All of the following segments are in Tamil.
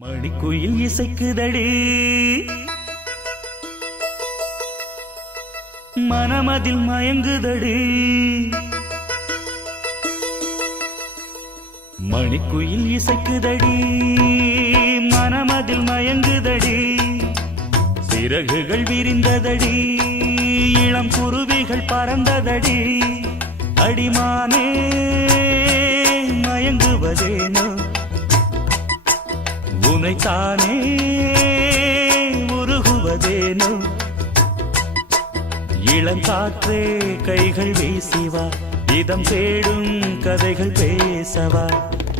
மணிக்குயில் இசைக்குதடி மனமதில் மயங்குதடி மணிக்குயில் இசைக்குதடி மனமதில் மயங்குதடி சிறகுகள் விரிந்ததடி இளம் குருவிகள் பறந்ததடி அடிமானே மயங்குவதேனோ உனைத்தானே உருகுவதேனோ இளங்காற்றே கைகள் வீசிவா இதம் தேடும் கதைகள் பேசவா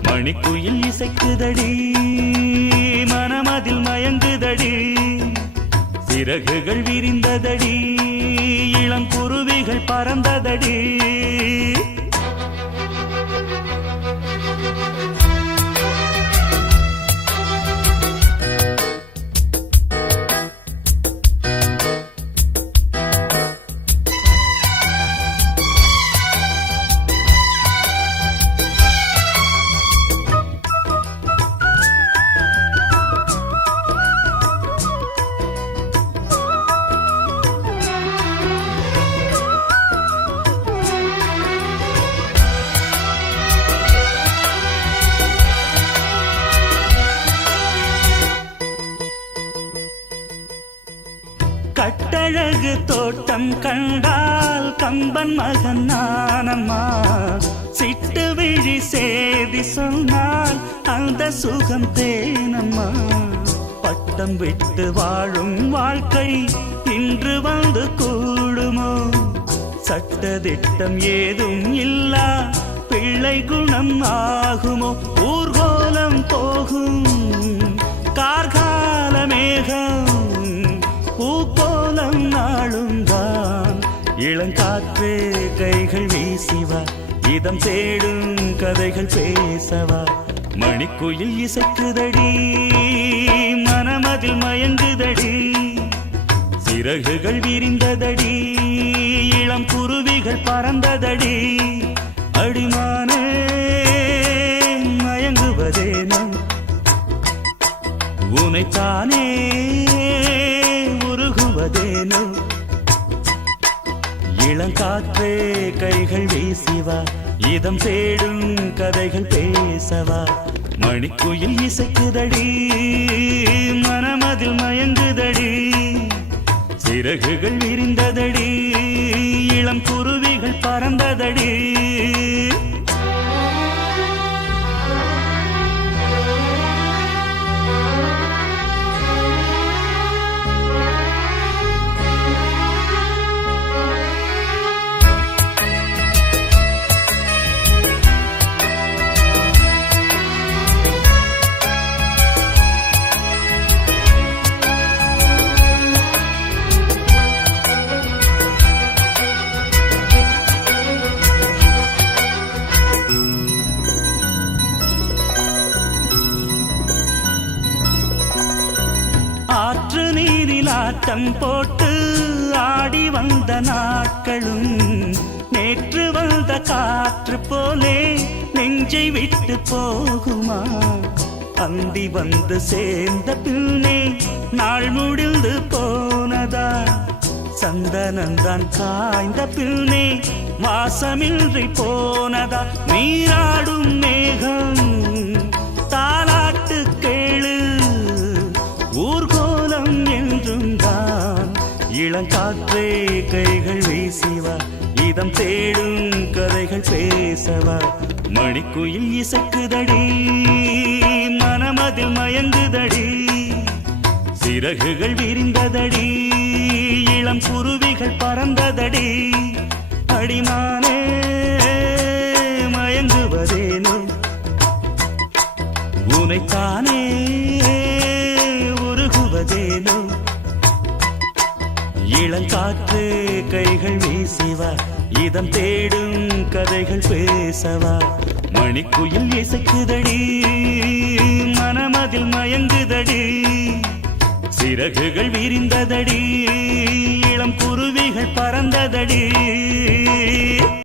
மணிக்குயில் இசைக்குதடி மனமதில் மயங்குதடி சிறகுகள் விரிந்ததடி இளம் குருவிகள் பறந்ததடி கட்டழகு தோட்டம் கண்டால் கம்பன் மகன் நானம்மா சிட்டு விழி சேதி சொன்னால் அந்த சுகம் தேனம்மா பட்டம் விட்டு வாழும் வாழ்க்கை இன்று வந்து கூடுமோ சட்டதிட்டம் ஏதும் இல்லா பிள்ளை குணம் ஆகுமோ ஊர்கோலம் போகும் கார்கால மேகம் பூக்கோலம் நாளும் தான் இளங்காற்றே கைகள் வீசிவா இதம் தேடும் கதைகள் பேசவா மணிக்குயில் இசைக்குதடி மனமதில் மயங்குதடி சிறகுகள் விரிந்ததடி இளம் குருவிகள் பறந்ததடி அடிமானே மயங்குவதேனோ உனைத்தானே உருகுவதேனோ இளங்காற்றே கைகள் வீசிவா இதம் தேடும் கதைகள் பேசவா மணிக்குயில் இசைக்குதடி மனமதில் மயங்குதடி சிறகுகள் விரிந்ததடி இளம் குருவிகள் பறந்ததடி ஆற்று நீரில் ஆட்டம் போட்டு ஆடி வந்த நாட்களும் நேற்று வந்த காற்று போலே நெஞ்சை விட்டு போகுமா அந்தி வந்து சேர்ந்த பின்னே நாள் முடிந்து போனதா சந்தனந்தான் காய்ந்த பின்னே வாசமின்றி போனதா நீராடும் மேகம் தாலாட்டு கேளு ஊர்கோலம் என்றும் தான் இளங்காற்றே கைகள் வீசிவா இதம் தேடும் கதைகள் பேசவா மணிக்குயில் இசைக்குதடி மனமதில் மயங்குதடி சிறகுகள் விரிந்ததடி இளம் குருவிகள் பறந்ததடி அடிமானே மயங்குவதேனோ உனைத்தானே உருகுவதேனோ இளங்காற்று கைகள் வீசிவா இதம் தேடும் கதைகள் பேசவா மணிக்குயில் இசைக்குதடி மனமதில் மயங்குதடி சிறகுகள் விரிந்ததடி இளம் குருவிகள் பறந்ததடி